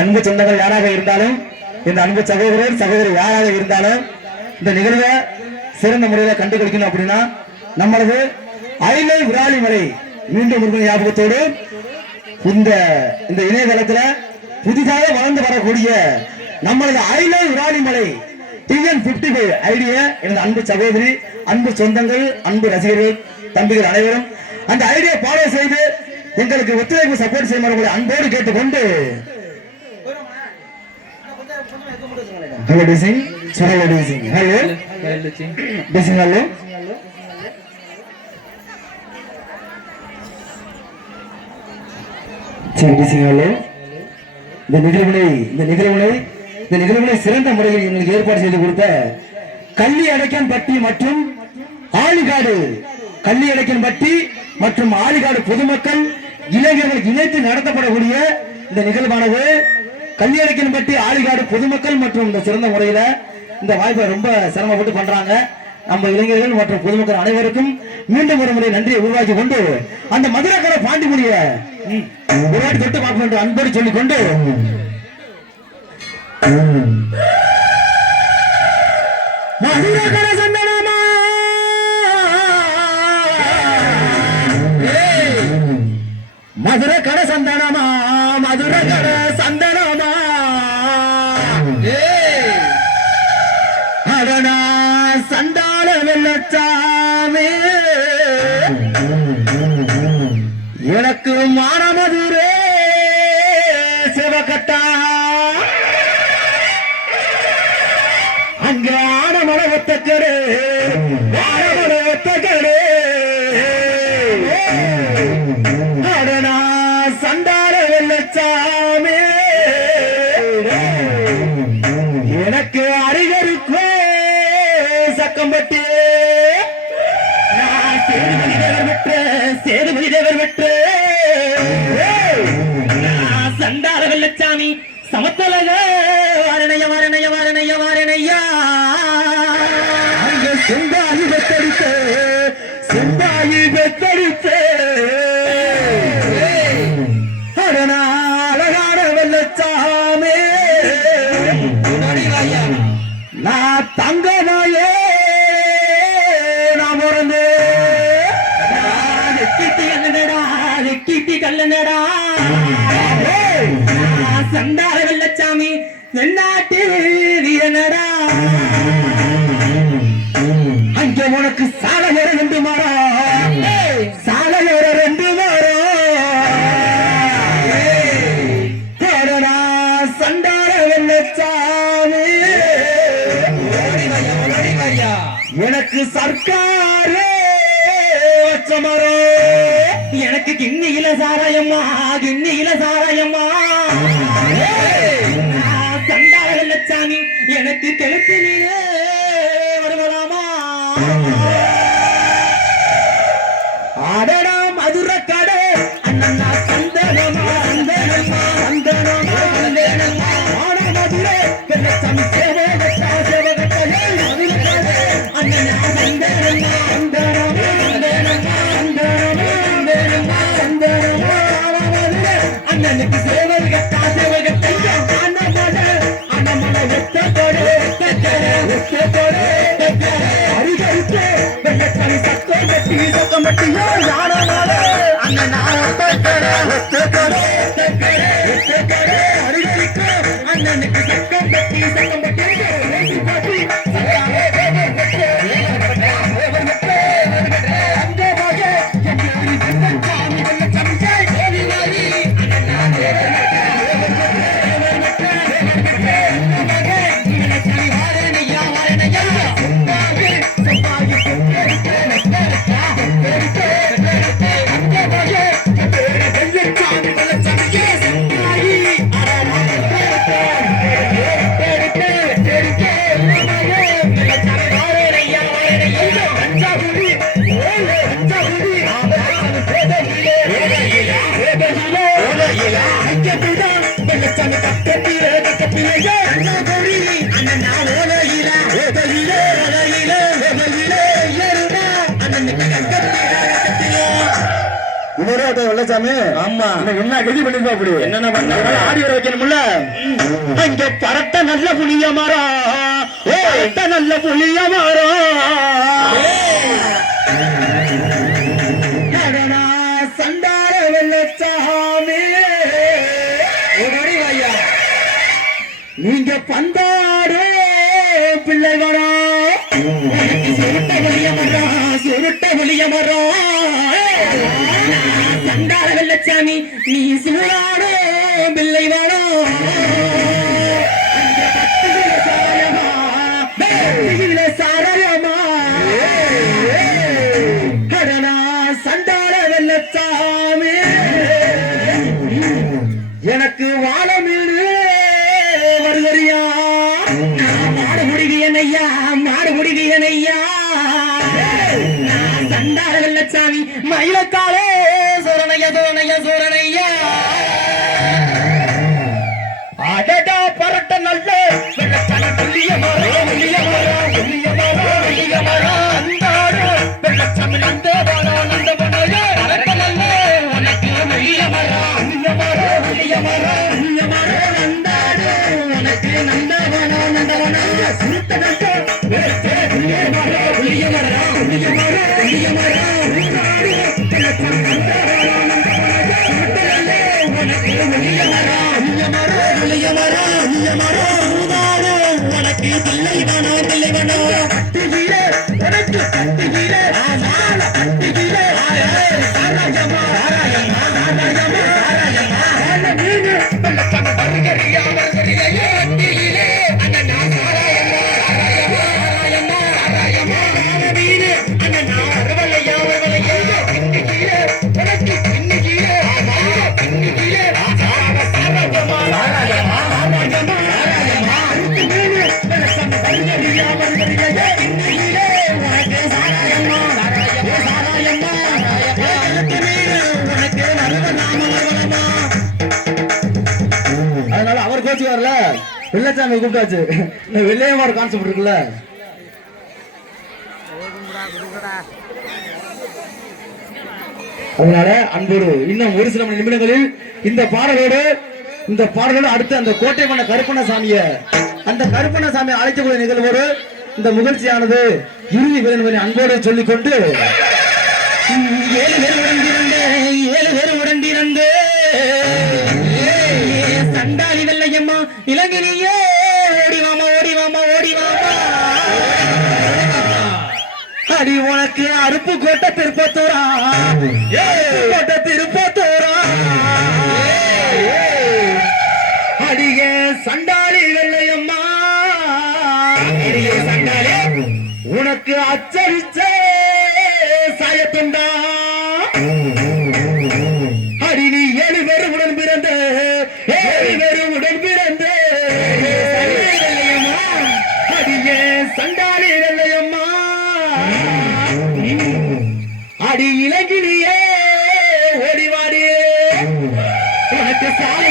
அன்பு சொந்தங்கள் யாராக இருந்தாலும் இந்த அன்பு சகோதரர் சகோதரி யாராக இருந்தாலும் இந்த நிகழ்வை சிறந்த முறையில் கண்டுகளிக்கணும் அப்படின்னா நம்மளது அயிலை விராலிமலை மீண்டும் ஒரு ஞாபகத்தோடு இந்த இணையதளத்துல புதிதாக வளர்ந்து வரக்கூடிய நம்மளது அயிலை விராலிமலை TN55 ஐடியா எனது அன்பு சகோதரி அன்பு சொந்தங்கள் அன்பு ரசிகர்கள் தம்பிகள் அனைவரும் அந்த ஐடியா ஃபாலோ செய்து எங்களுக்கு ஒத்துழைப்பு சப்போர்ட் செய்யுமாறு அன்போடு கேட்டுக்கொண்டு ஹலோ டிசிங் ஹலோ டிசிங் ஹலோ டிசிங் ஹலோ சரி டிசிங் ஹலோ இந்த நிகழ்வுகளை சிறந்த முறையில் எங்களுக்கு ஏற்பாடு செய்து கொடுத்த கள்ளியடைக்கன்பட்டி மற்றும் ஆலிகாடு பொதுமக்கள் இளைஞர்கள் இணைத்து நடத்தப்படக்கூடிய இந்த நிகழ்வானது கள்ளியடைக்கன்பட்டி ஆலிகாடு பொதுமக்கள் மற்றும் இந்த சிறந்த முறையில இந்த வாய்ப்பை ரொம்ப சிரமப்பட்டு பண்றாங்க. நம்ம இளைஞர்கள் மற்றும் பொதுமக்கள் அனைவருக்கும் மீண்டும் ஒரு முறை நன்றியை உருவாக்கி கொண்டு அந்த மதுரக்கடை பாண்டிமுடிய ஒரு வாட்டி தொட்டு பார்க்க வேண்டும் அன்போடு சொல்லிக் கொண்டு மதுரக்கடை சந்தனமா மதுரக்கடை சந்தனமா மதுரக்கடை சந்தனமா அடனா சண்டால வெள்ளச்சாமி எனக்கு மானமதுரே சிவகட்டா அங்க ஆனமலை ஒத்தக்கடே அடனா சண்டால வெள்ளச்சாமி எனக்கு அறிகருக்கோ சக்கம்பட்டி சேதுபதி தேவர் விட்டு சண்டால வெள்ளச்சாமி சமத்தலக வாரணையா அங்க செந்தாயி வெத்தடித்து அடனா அழகான வெள்ளச்சாமி நான் தங்கனாயே நான் பிறந்து கிட்டி கல்லனடா சண்டால வெள்ளச்சாமி வெண்ணாட்டு வீரனடா அங்க உனக்கு சாலையோர ரெண்டு மரம் சாலையோர ரெண்டு மரம் சண்டால வெள்ளச்சாமி எனக்கு சர்க்காரே வச்ச மரம் எனக்கு கிண்ணியில சாராயம்மா சண்டால வெள்ளச்சாமி எனக்கு கெளுத்திலே வருவலாமா ஆடடா மதுரக்கடை அண்ணா சந்தனமா ஆட மதுரை வெள்ளச்சாமி சேவகட்டா அண்ணா அண்ணனுக்கு சேவகட்டா அண்ணனுக்கு சக்கம் பட்டி ஓட்ட வெள்ளச்சாமி. ஆமா என்ன கதி பண்ணிருக்கோம் அப்படி என்னென்ன பண்ண ஆடி வர வைக்கணும்ல. அங்க பரட்ட நல்ல புளிய மரம், பரட்ட நல்ல புளிய மரம், சண்டார வெள்ளச்சாமி. நீங்க பந்தாடு பிள்ளை வரம், சுருட்ட புளிய மரம், சுருட்ட புளிய மரம். சண்டார வெள்ளச்சாமி நீ சூடாடு பிள்ளை வரம். சாரயமா கடனா சண்டார வெள்ளச்சாமி. எனக்கு வாழமீடு வருவரியா, மாடு முடிவியன் ஐயா, மாடு முடிவியன் ஐயா. சண்டார வெள்ளச்சாமி மயிலக்காலே சோரணைய சோரணைய சோரணையா. அடடா பரட்ட நல்ல வெள்ளச்சாமி புள்ளிய மரம், புள்ளிய மரம், புள்ளிய மரம், புள்ளிய மரம். அந்தாடு வெள்ளச்சாமி நந்தவனோ நந்தவனோ பரட்ட நல்ல உனக்கு புள்ளிய மரம், புள்ளிய மரம், புள்ளிய மரம், புள்ளிய மரம். நந்தாடு உனக்கு நந்தவனோ நந்தவனோ சுருட்ட நல்ல புள்ளிய மரம், புள்ளிய மரம், புள்ளிய மரம், புள்ளிய மரம். அந்தாடு வெள்ளச்சாமி நந்தவனோ நந்தவனோ சுருட்ட நல்ல உனக்கு புள்ளிய மரம், புள்ளிய மரம், புள்ளிய மரம், புள்ளிய மரம். ஊதாடு உனக்கு பிள்ளை வேணோ, பிள்ளை வேணோ. கட்டுகிறே உனக்கு கட்டுகிறே, ஆமால கட்டுகிறே. சாராயமா, சாராயமா, சாராயமா, சாராயமா. நீங்க வெள்ளச்சாமி வருகிறியா, வருகிறியா ஏத்தியிலே அங்க நான் சாராயமா, சாராயமா, சாராயமா, சாராயமா. நீனு அங்க நான் வருவலையா, வருவலையா. பின்னுகிறே உனக்கு பின்னுகிறே, ஆமா பின்னுகிறே. சாராயமா, சாராயமா, சாராயமா, சாராயமா. நீனு வெள்ளச்சாமி வருகிறியா, வருகிறியா ஏத்தியிலே உனக்கு சாராயமா, சாராயமா, சாராயமா. உனக்கு வருவலாமா, வருவலாமா. அதனால அவர் கோச்சு வரல, வெள்ளச்சாமி கூப்பிட்டாச்சு. இந்த வெள்ளையமாறு கான்செப்ட் இருக்குல்ல, அதனால அன்போடு இன்னும் ஒரு சில மணி நிமிடங்களில் இந்த பாடலோடு அடுத்து அந்த கோட்டை பண்ண கருப்பண்ணசாமியை, அந்த கருப்பண்ணசாமியை அழைக்கக்கூடிய நிகழ்வோடு இந்த முகழ்ச்சியானது இறுதி பெறும் அன்போடு சொல்லிக்கொண்டு 7 பேர் உடன்பிறந்து 7 பேர் உடன்பிறந்து சண்டாளி வெள்ளையம்மா இளங்கினியே ஓடிவாமா, ஓடிவாமா, ஓடிவாமா. அடி உனக்கு அருப்பு கோட்டை திருப்பத்தூரா, கோட்டை திருப்பத்தூரா. அடியே சண்டாளி வெள்ளையம்மா, அடியே சண்டாளி உனக்கு அச்சரிச்ச சாயத்துண்டா. அடி நீ 7 பேர் உடன் பிறந்த, 7 பேர் உடன் பிறந்த வெள்ளையம்மா. அடியே சண்டாளி வெள்ளையம்மா, அடி இலங்கினியே ஓடிவாடியே உனக்கு சாலை